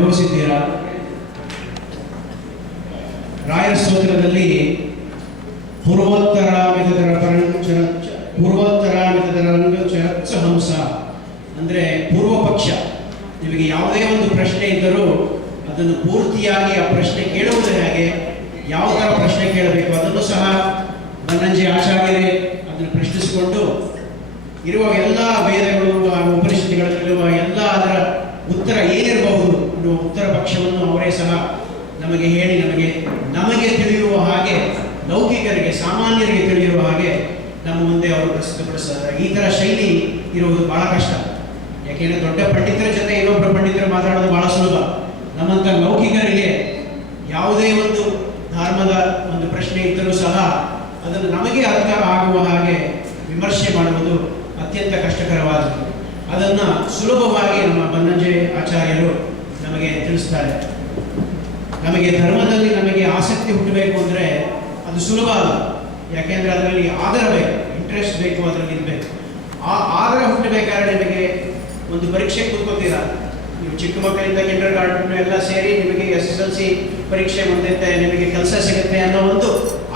ಅನುಭವಿಸಿದ್ದೀರಾ. ರಾಯರ ಸ್ತೋತ್ರದಲ್ಲಿ ಹಂಸ ಅಂದರೆ ಪೂರ್ವ ಪಕ್ಷ. ನಿಮಗೆ ಯಾವುದೇ ಒಂದು ಪ್ರಶ್ನೆ ಇದ್ದರೂ ಅದನ್ನು ಪೂರ್ತಿಯಾಗಿ ಆ ಪ್ರಶ್ನೆ ಕೇಳುವುದು ಹೇಗೆ, ಯಾವ ಥರ ಪ್ರಶ್ನೆ ಕೇಳಬೇಕು ಅದನ್ನು ಸಹ ಬನ್ನಂಜೆ ಆಚಾರ್ಯರೇ ಅದನ್ನು ಪ್ರಶ್ನಿಸಿಕೊಂಡು ಇರುವ ಎಲ್ಲ ವೇದಗಳು ಹಾಗೂ ಉಪನಿಷತ್ತುಗಳಲ್ಲಿರುವ ಎಲ್ಲ ಅದರ ಉತ್ತರ ಏನಿರಬಹುದು ಅನ್ನುವ ಉತ್ತರ ಪಕ್ಷವನ್ನು ಅವರೇ ಸಹ ನಮಗೆ ಹೇಳಿ ನಮಗೆ ತಿಳಿಯುವ ಹಾಗೆ, ಲೌಕಿಕರಿಗೆ ಸಾಮಾನ್ಯರಿಗೆ ತಿಳಿಯುವ ಹಾಗೆ ನಮ್ಮ ಮುಂದೆ ಅವರು ಪ್ರಸ್ತುತಪಡಿಸ್ತಾರೆ. ಈ ಥರ ಶೈಲಿ ಇರುವುದು ಬಹಳ ಕಷ್ಟ. ಯಾಕೆಂದರೆ ದೊಡ್ಡ ಪಂಡಿತರ ಜೊತೆ ಇನ್ನೊಬ್ಬರ ಪಂಡಿತರು ಮಾತಾಡೋದು ಬಹಳ ಸುಲಭ. ನಮ್ಮಂಥ ಲೌಕಿಕರಿಗೆ ಯಾವುದೇ ಒಂದು ಧರ್ಮದ ಒಂದು ಪ್ರಶ್ನೆ ಇದ್ದರೂ ಸಹ ಅದನ್ನು ನಮಗೆ ಅರ್ಥ ಆಗುವ ಹಾಗೆ ವಿಮರ್ಶೆ ಮಾಡುವುದು ಅತ್ಯಂತ ಕಷ್ಟಕರವಾದದ್ದು. ಅದನ್ನು ಸುಲಭವಾಗಿ ನಮ್ಮ ಬನ್ನಂಜೆ ಆಚಾರ್ಯರು ನಮಗೆ ತಿಳಿಸ್ತಾರೆ. ನಮಗೆ ಧರ್ಮದಲ್ಲಿ ನಮಗೆ ಆಸಕ್ತಿ ಹುಟ್ಟಬೇಕು ಅಂದರೆ ಅದು ಸುಲಭ ಅಲ್ಲ. ಯಾಕೆಂದರೆ ಅದರಲ್ಲಿ ಆಧಾರ ಬೇಕು, ಇಂಟ್ರೆಸ್ಟ್ ಬೇಕು, ಅದರಲ್ಲಿ ಇರಬೇಕು. ಆ ಆಧಾರ ಹುಟ್ಟಬೇಕಾದ್ರೆ ನಿಮಗೆ ಒಂದು ಪರೀಕ್ಷೆ ಕೂತ್ಕೋತೀರಾ. ನೀವು ಚಿಕ್ಕ ಮಕ್ಕಳಿಂದ ಕಿಂಡರ್ ಗಾರ್ಡನ್ ಎಲ್ಲ ಸೇರಿ ನಿಮಗೆ SSLC ಪರೀಕ್ಷೆ ಮುಂದೆ ನಿಮಗೆ ಕೆಲಸ ಸಿಗುತ್ತೆ ಅನ್ನೋ ಒಂದು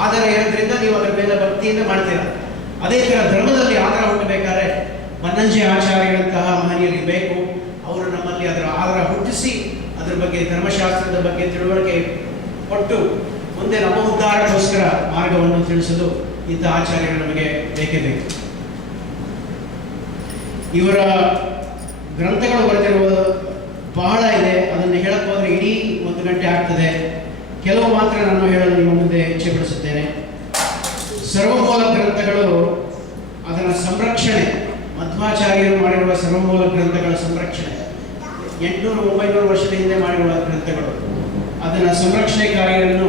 ಆಧಾರ ಇರೋದ್ರಿಂದ ನೀವು ಅದರ ಮೇಲೆ ಭಕ್ತಿಯಿಂದ ಮಾಡ್ತೀರಾ. ಅದೇ ಥರ ಧರ್ಮದಲ್ಲಿ ಆಧಾರ ಹುಟ್ಟಬೇಕಾದ್ರೆ ಬನ್ನಂಜೆ ಆಚಾರ್ಯರಂತಹ ಮಹನೀಯರಿಗೆ ಬೇಕು. ಅವರು ನಮ್ಮಲ್ಲಿ ಅದರ ಆಧಾರ ಹುಟ್ಟಿಸಿ ಅದರ ಬಗ್ಗೆ, ಧರ್ಮಶಾಸ್ತ್ರದ ಬಗ್ಗೆ ತಿಳುವಳಿಕೆ ಕೊಟ್ಟು ಮುಂದೆ ನಮ್ಮ ಉದ್ಧಾರಕ್ಕೋಸ್ಕರ ಮಾರ್ಗವನ್ನು ತಿಳಿಸಲು ಇಂಥ ಆಚಾರ್ಯರು ನಮಗೆ ಬೇಕೇ ಬೇಕು. ಇವರ ಗ್ರಂಥಗಳು ಬರೆದಿರುವುದು ಬಹಳ ಇದೆ. ಅದನ್ನು ಹೇಳಕ್ಕೆ ಹೋದರೆ ಇಡೀ 1 ಗಂಟೆ ಆಗ್ತದೆ. ಕೆಲವು ಮಾತ್ರ ನಾನು ಹೇಳಲು ನಿಮ್ಮ ಮುಂದೆ ಇಚ್ಛೆಪಡಿಸುತ್ತೇನೆ. ಸರ್ವಮೂಲ ಗ್ರಂಥಗಳು, ಅದರ ಸಂರಕ್ಷಣೆ, ಮಧ್ವಾಚಾರ್ಯರು ಮಾಡಿರುವ ಸರ್ವಮೂಲ ಗ್ರಂಥಗಳ ಸಂರಕ್ಷಣೆ 800-900 ವರ್ಷದ ಹಿಂದೆ ಮಾಡಿರುವ ಗ್ರಂಥಗಳು. ಅದರ ಸಂರಕ್ಷಣೆ ಕಾರ್ಯವನ್ನು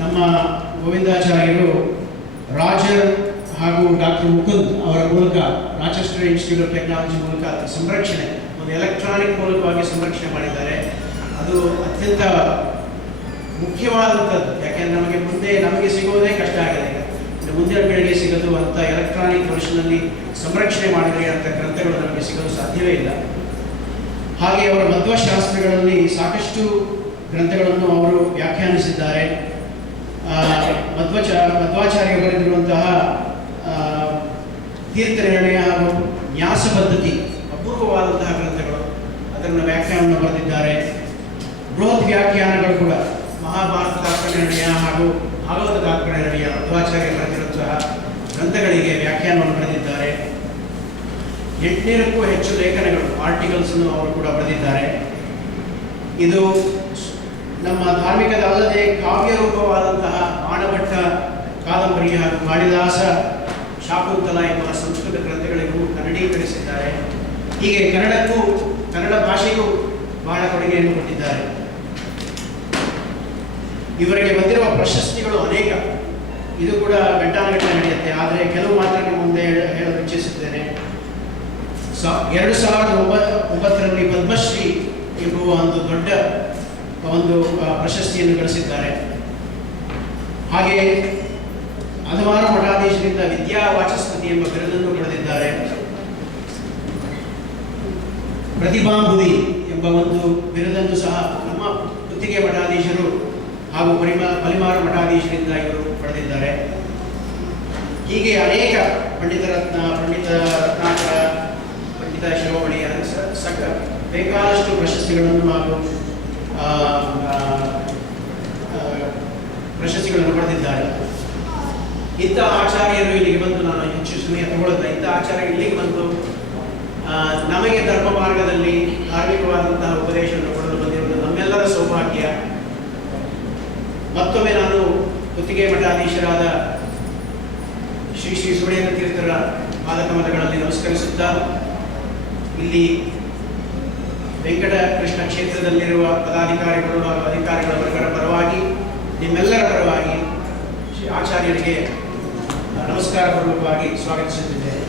ನಮ್ಮ ಗೋವಿಂದಾಚಾರ್ಯರು ರಾಜರ್ ಹಾಗೂ ಡಾಕ್ಟರ್ ಮುಕುಂದ್ ಅವರ ಮೂಲಕ, ರಾಚೆಸ್ಟರ್ ಇನ್ಸ್ಟಿಟ್ಯೂಟ್ ಆಫ್ ಟೆಕ್ನಾಲಜಿ ಮೂಲಕ ಅದರ ಸಂರಕ್ಷಣೆ ಒಂದು ಎಲೆಕ್ಟ್ರಾನಿಕ್ ಮೂಲಕವಾಗಿ ಸಂರಕ್ಷಣೆ ಮಾಡಿದ್ದಾರೆ. ಅದು ಅತ್ಯಂತ ಮುಖ್ಯವಾದಂಥದ್ದು. ಯಾಕೆಂದರೆ ನಮಗೆ ಸಿಗೋದೇ ಕಷ್ಟ ಆಗಿದೆ. ಮುಂದಿನ ಪೀಳಿಗೆ ಸಿಗೋದು ಅಂತ ಎಲೆಕ್ಟ್ರಾನಿಕ್ ವರ್ಷನಲ್ಲಿ ಸಂರಕ್ಷಣೆ ಮಾಡಿದರೆ ಅಂಥ ಗ್ರಂಥಗಳು ನಮಗೆ ಸಿಗೋದು ಸಾಧ್ಯವೇ ಇಲ್ಲ. ಹಾಗೆ ಅವರ ಮಧ್ವಶಾಸ್ತ್ರಗಳಲ್ಲಿ ಸಾಕಷ್ಟು ಗ್ರಂಥಗಳನ್ನು ಅವರು ವ್ಯಾಖ್ಯಾನಿಸಿದ್ದಾರೆ. ಮಧ್ವಾಚಾರ್ಯ ಬರೆದಿರುವಂತಹ ತೀರ್ಥನಿರ್ಣಯ ಹಾಗೂ ನ್ಯಾಸ ಪದ್ಧತಿ ಅಪೂರ್ವವಾದಂತಹ ಗ್ರಂಥಗಳು, ಅದನ್ನು ವ್ಯಾಖ್ಯಾನವನ್ನು ಬರೆದಿದ್ದಾರೆ. ಬೃಹತ್ ವ್ಯಾಖ್ಯಾನಗಳು ಕೂಡ ಮಹಾಭಾರತ ತಾತ್ಪರ್ಯನಿರ್ಣಯ ಹಾಗೂ ಭಾಗವತ ತಾತ್ಪರ್ಯನಿರ್ಣಯ ಮಧ್ವಾಚಾರ್ಯ ಬರೆದಿರುವಂತಹ ಗ್ರಂಥಗಳಿಗೆ ವ್ಯಾಖ್ಯಾನವನ್ನು ಬರೆದಿದ್ದಾರೆ. 800ಕ್ಕೂ ಹೆಚ್ಚು ಲೇಖನಗಳು, ಆರ್ಟಿಕಲ್ಸನ್ನು ಅವರು ಕೂಡ ಬರೆದಿದ್ದಾರೆ. ಇದು ನಮ್ಮ ಧಾರ್ಮಿಕದ ಅಲ್ಲದೆ ಕಾವ್ಯ ರೂಪವಾದಂತಹ ಬಾಣಭಟ್ಟ ಕಾದಂಬರಿ ಹಾಗೂ ಕಾಳಿದಾಸ ಶಾಕುಂತಲ ಎಂಬ ಸಂಸ್ಕೃತ ಗ್ರಂಥಗಳಿಗೂ ಕನ್ನಡೀಕರಿಸಿದ್ದಾರೆ. ಹೀಗೆ ಕನ್ನಡ ಭಾಷೆಗೂ ಬಹಳ ಕೊಡುಗೆಯನ್ನು ಕೊಟ್ಟಿದ್ದಾರೆ. ಇವರಿಗೆ ಬಂದಿರುವ ಪ್ರಶಸ್ತಿಗಳು ಅನೇಕ. ಇದು ಕೂಡ ಗಂಟಾನುಗಟ್ಟಲೆ ನಡೆಯುತ್ತೆ. ಆದರೆ ಕೆಲವು ಮಾತ್ರ ನಿಮ್ಮ ಮುಂದೆ ಹೇಳಲು ಇಚ್ಛಿಸುತ್ತೇನೆ. 2009ರಲ್ಲಿ ಪದ್ಮಶ್ರೀ ಎಂಬುವ ಒಂದು ದೊಡ್ಡ ಪ್ರಶಸ್ತಿಯನ್ನು ಗಳಿಸಿದ್ದಾರೆ. ಹಾಗೆ ಹಲವಾರು ಮಠಾಧೀಶರಿಂದ ವಿದ್ಯಾ ವಾಚಸ್ಪತಿ ಎಂಬ ಬಿರುದನ್ನು ಪಡೆದಿದ್ದಾರೆ. ಪ್ರತಿಭಾಂಬುದಿ ಎಂಬ ಒಂದು ಬಿರುದನ್ನು ಸಹ ನಮ್ಮ ಗುತ್ತಿಗೆ ಮಠಾಧೀಶರು ಹಾಗೂ ಪಲಿಮಾರು ಮಠಾಧೀಶರಿಂದ ಇವರು ಪಡೆದಿದ್ದಾರೆ. ಹೀಗೆ ಅನೇಕ ಪಂಡಿತ ರತ್ನಾಕರ, ಪಂಡಿತ ಶಿರೋಮಣಿ ಬೇಕಾದಷ್ಟು ಪ್ರಶಸ್ತಿಗಳನ್ನು ಹಾಗೂ ಪ್ರಶಸ್ತಿಗಳನ್ನು ಪಡೆದಿದ್ದಾರೆ. ಇಂಥ ಆಚಾರ್ಯರು ಇಲ್ಲಿಗೆ ಬಂದು, ನಾನು ಹೆಚ್ಚು ಸಮಯ ತಗೊಳ್ಳೋದಿಲ್ಲ, ಇಂಥ ಆಚಾರ್ಯ ಇಲ್ಲಿಗೆ ಬಂದು ನಮಗೆ ಧರ್ಮ ಮಾರ್ಗದಲ್ಲಿ ಧಾರ್ಮಿಕವಾದಂತಹ ಉಪದೇಶವನ್ನು ಕೊಡಲು ಬಂದಿರುವುದು ನಮ್ಮೆಲ್ಲರ ಸೌಭಾಗ್ಯ. ಮತ್ತೊಮ್ಮೆ ನಾನು ಗುತ್ತಿಗೆ ಮಠಾಧೀಶರಾದ ಶ್ರೀ ಸುಬ್ರಹ್ಮಣ್ಯ ತೀರ್ಥರ ಪಾದಕಮಲಗಳಲ್ಲಿ ನಮಸ್ಕರಿಸುತ್ತಾ, ಇಲ್ಲಿ ವೆಂಕಟಕೃಷ್ಣ ಕ್ಷೇತ್ರದಲ್ಲಿರುವ ಪದಾಧಿಕಾರಿಗಳು ಹಾಗೂ ಅಧಿಕಾರಿಗಳ ವರ್ಗದ ಪರವಾಗಿ, ನಿಮ್ಮೆಲ್ಲರ ಪರವಾಗಿ ಆಚಾರ್ಯರಿಗೆ ನಮಸ್ಕಾರ ಪೂರ್ವಕವಾಗಿ ಸ್ವಾಗತಿಸುತ್ತಿದ್ದೇನೆ.